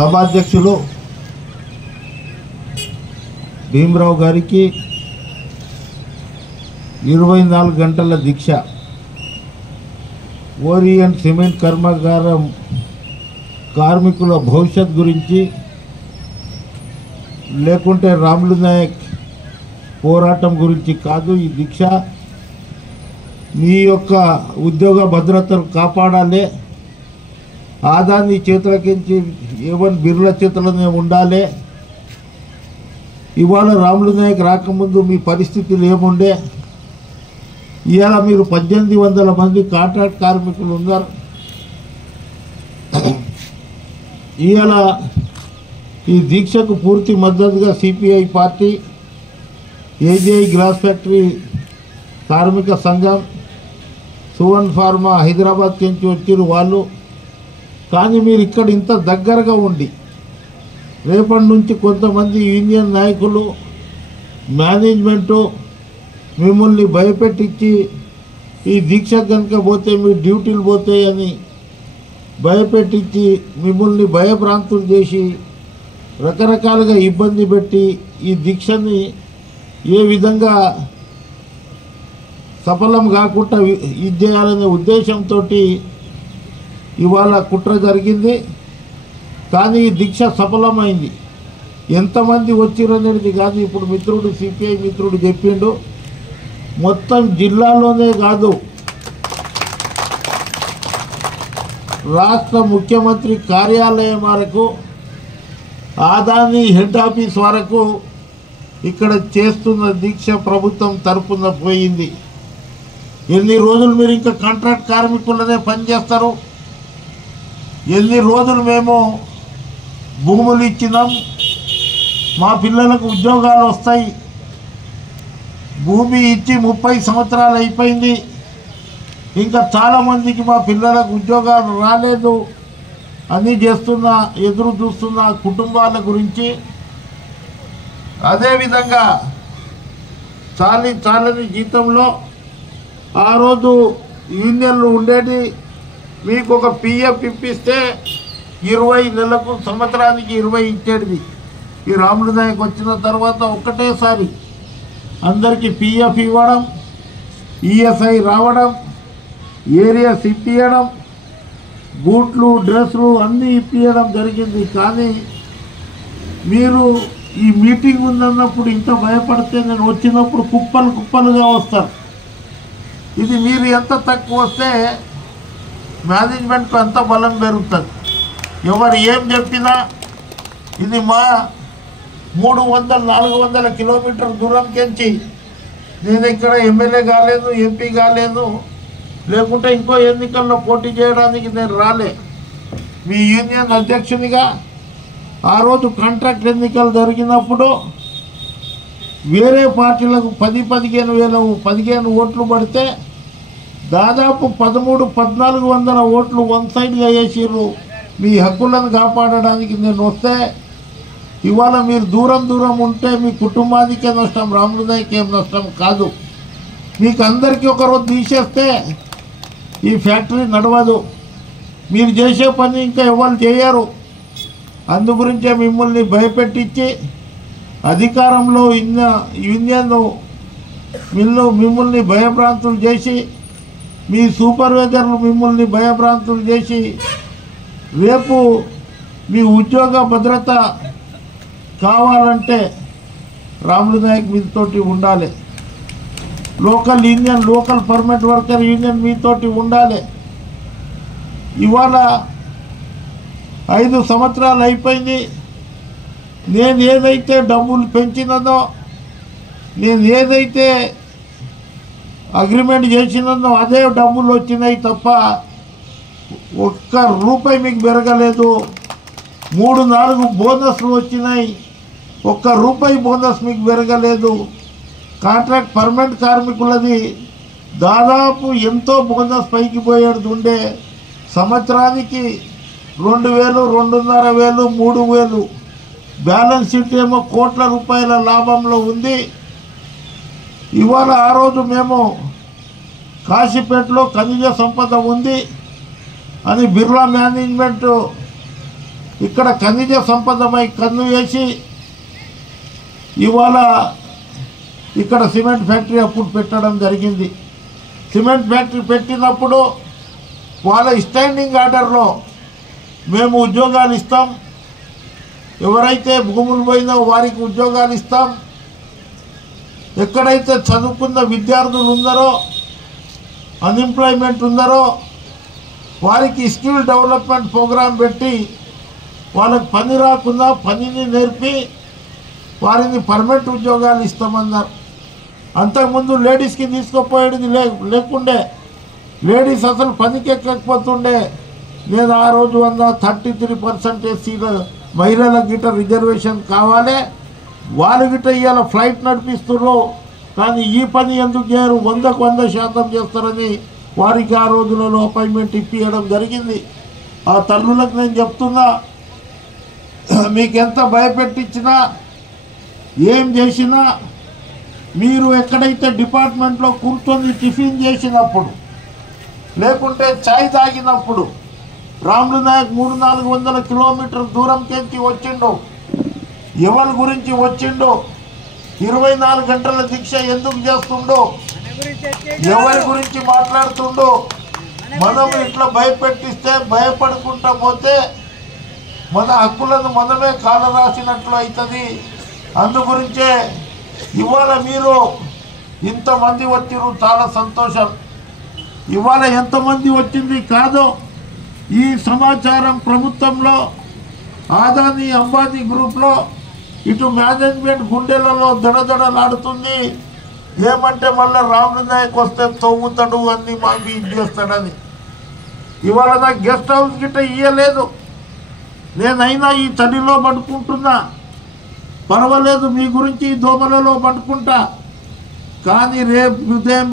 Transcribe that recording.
సభాధ్యక్షులు భీమరావు గారికి 24 గంటల దీక్ష ఓరియంట్ సిమెంట్ కర్మాగారం కార్మికుల భవిష్యత్ గురించి లేకుంటే రాములు నాయక్ పోరాటం గురించి కాదు. ఈ దీక్ష మీ యొక్క ఉద్యోగ భద్రతను కాపాడాలి. ఆదాని చేతులకించి ఏవన్ బిర్లా చేతులనే ఉండాలి. ఇవాళ రాములు నాయక్ రాకముందు మీ పరిస్థితులు ఏముండే? ఇవాళ మీరు 1800 మంది కాంట్రాక్ట్ కార్మికులు ఉన్నారు. ఇవాళ ఈ దీక్షకు పూర్తి మద్దతుగా CPI party, AJI glass factory కార్మిక సంఘం, సువన్ ఫార్మా హైదరాబాద్ నుంచి వచ్చిరు వాళ్ళు. కానీ మీరు ఇక్కడ ఇంత దగ్గరగా ఉండి రేపటి నుంచి కొంతమంది యూనియన్ నాయకులు, మేనేజ్మెంటు మిమ్మల్ని భయపెట్టించి ఈ దీక్ష కనుక పోతే మీ డ్యూటీలు పోతాయని భయపెట్టించి మిమ్మల్ని భయభ్రాంతులు చేసి రకరకాలుగా ఇబ్బంది పెట్టి ఈ దీక్షని ఏ విధంగా సఫలం కాకుండా ఇది చేయాలనే ఉద్దేశంతో ఇవాళ కుట్ర జరిగింది. కానీ ఈ దీక్ష సఫలమైంది. ఎంతమంది వచ్చిరనేది కాదు. ఇప్పుడు మిత్రుడు సిపిఐ మిత్రుడు చెప్పిండు, మొత్తం జిల్లాలోనే కాదు రాష్ట్ర ముఖ్యమంత్రి కార్యాలయం వరకు, ఆదాని హెడ్ ఆఫీస్ వరకు ఇక్కడ చేస్తున్న దీక్ష ప్రభుత్వం తరపున పోయింది. ఎన్ని రోజులు మీరు ఇంకా కాంట్రాక్ట్ కార్మికులనే పనిచేస్తారు? ఎన్ని రోజులు మేము భూములు ఇచ్చినాం, మా పిల్లలకు ఉద్యోగాలు వస్తాయి, భూమి ఇచ్చి 30 సంవత్సరాలు అయిపోయింది, ఇంకా చాలామందికి మా పిల్లలకు ఉద్యోగాలు రాలేదు అని ఎదురు చూస్తున్న కుటుంబాల గురించి, అదేవిధంగా చాలని జీతంలో ఆ రోజు యూనియన్లు ఉండేది. మీకు ఒక పిఎఫ్ ఇప్పిస్తే 20 నెలలకు సంవత్సరానికి 20 ఇచ్చేది. ఈ రాములు నాయక్ వచ్చిన తర్వాత ఒక్కటేసారి అందరికీ పిఎఫ్ ఇవ్వడం, ఈఎస్ఐ రావడం, ఏరియాస్ ఇప్పియడం, బూట్లు డ్రెస్సులు అన్నీ ఇప్పియడం జరిగింది. కానీ మీరు ఈ మీటింగ్ ఉందన్నప్పుడు ఇంత భయపడితే నేను వచ్చినప్పుడు కుప్పలు కుప్పలుగా వస్తారు. ఇది మీరు ఎంత తక్కువ వస్తే మేనేజ్మెంట్కు అంత బలం పెరుగుతుంది. ఎవరు ఏం చెప్పినా ఇది మా 300-400 కిలోమీటర్ దూరంకెంచి నేను ఇక్కడ ఎమ్మెల్యే కాలేదు, ఎంపీ కాలేదు, లేకుంటే ఇంకో ఎన్నికల్లో పోటీ చేయడానికి నేను రాలే. మీ యూనియన్ అధ్యక్షునిగా ఆ రోజు కాంట్రాక్ట్ ఎన్నికలు జరిగినప్పుడు వేరే పార్టీలకు 10-15 ఓట్లు పడితే దాదాపు 1300-1400 ఓట్లు వన్ సైడ్గా వేసిర్రు. మీ హక్కులను కాపాడడానికి నేను వస్తే ఇవాళ మీరు దూరం ఉంటే మీ కుటుంబానికే నష్టం, రాములు నాయక్ ఏం నష్టం కాదు. మీకు అందరికీ ఒకరోజు తీసేస్తే ఈ ఫ్యాక్టరీ నడవదు. మీరు చేసే పని ఇంకా ఎవరు చేయరు. అందుగురించే మిమ్మల్ని భయపెట్టించి అధికారంలో ఉన్న యూనియన్ మిమ్మల్ని భయభ్రాంతులు చేసి, మీ సూపర్వైజర్లు మిమ్మల్ని భయభ్రాంతులు చేసి రేపు మీ ఉద్యోగ భద్రత కావాలంటే రాములు నాయక్ మీతోటి ఉండాలి. లోకల్ పర్మనెంట్ వర్కర్ యూనియన్ మీతోటి ఉండాలి. ఇవాళ 5 సంవత్సరాలు అయిపోయింది. నేను ఏదైతే డబ్బులు పెంచినదో, నేను ఏదైతే అగ్రిమెంట్ చేసినదో అదే డబ్బులు వచ్చినాయి తప్ప ఒక్క రూపాయి మీకు పెరగలేదు. 3-4 బోనస్లు వచ్చినాయి, ఒక్క రూపాయి బోనస్ మీకు పెరగలేదు. కాంట్రాక్ట్ పర్మనెంట్ కార్మికులది దాదాపు ఎంతో బోనస్ పైకి పోయేది ఉండే. సంవత్సరానికి 2000, 2500, 3000 బ్యాలెన్స్ షీట్ ఏమో కోట్ల రూపాయల లాభంలో ఉంది. ఇవాళ ఆ రోజు మేము కాశీపేటలో ఖనిజ సంపద ఉంది అని బిర్లా మేనేజ్మెంట్ ఇక్కడ ఖనిజ సంపదమై కన్ను వేసి ఇవాళ ఇక్కడ సిమెంట్ ఫ్యాక్టరీ అప్పుడు పెట్టడం జరిగింది. సిమెంట్ ఫ్యాక్టరీ పెట్టినప్పుడు వాళ్ళ స్టాండింగ్ ఆర్డర్లో మేము ఉద్యోగాలు ఇస్తాం, ఎవరైతే భూములు పోయినా వారికి ఉద్యోగాలు ఇస్తాం, ఎక్కడైతే చదువుకున్న విద్యార్థులు ఉన్నారో అన్ఎంప్లాయ్మెంట్ ఉన్నారో వారికి స్కిల్ డెవలప్మెంట్ ప్రోగ్రాం పెట్టి వాళ్ళకి పని రాకుండా పనిని నేర్పి వారిని పర్మనెంట్ ఉద్యోగాలు ఇస్తామన్నారు. అంతకుముందు లేడీస్కి తీసుకుపోయేది లేకుండే, లేడీస్ అసలు పనికి ఎక్కకపోతుండే. నేను ఆ రోజు అన్న 33% మహిళల గిట్ట రిజర్వేషన్ కావాలి, వాళ్ళు గిట్ట ఇవాళ ఫ్లైట్ నడిపిస్తున్నారు. కానీ ఈ పని ఎందుకు చేయరు, 100కు 100% చేస్తారని వారికి ఆ రోజులలో అపాయింట్మెంట్ ఇప్పించడం జరిగింది. ఆ తల్లులకు నేను చెప్తున్నా, మీకు ఎంత భయపెట్టించినా ఏం చేసినా మీరు ఎక్కడైతే డిపార్ట్మెంట్లో కూర్చొని టిఫిన్ చేసినప్పుడు లేకుంటే ఛాయ్ తాగినప్పుడు రాములు నాయక్ 300-400 కిలోమీటర్ దూరంకెంచి వచ్చిండు, ఎవరి గురించి వచ్చిండు, 24 గంటల దీక్ష ఎందుకు చేస్తుండో, ఎవరి గురించి మాట్లాడుతుండో, మనం ఇట్లా భయపెట్టిస్తే భయపడుకుంటా పోతే మన హక్కులను మనమే కాలరాసినట్లు అవుతుంది. అందుగురించే ఇవాళ మీరు ఇంతమంది వచ్చిరు, చాలా సంతోషం. ఇవాళ ఎంతమంది వచ్చింది కాదు, ఈ సమాచారం ప్రభుత్వంలో ఆదాని అంబానీ గ్రూప్లో ఇటు మేనేజ్మెంట్ గుండెలలో దడదడలాడుతుంది. ఏమంటే మళ్ళీ రాములు నాయక్ వస్తే తవ్వుతాడు అన్ని మాకు ఇది చేస్తాడని. ఇవాళ నాకు గెస్ట్ హౌస్ గిట్ట ఇయ్యలేదు, నేనైనా ఈ చలిలో పడుకుంటున్నా, పర్వాలేదు మీ గురించి దోమలలో పడుకుంటా. కానీ రేపు ఉదయం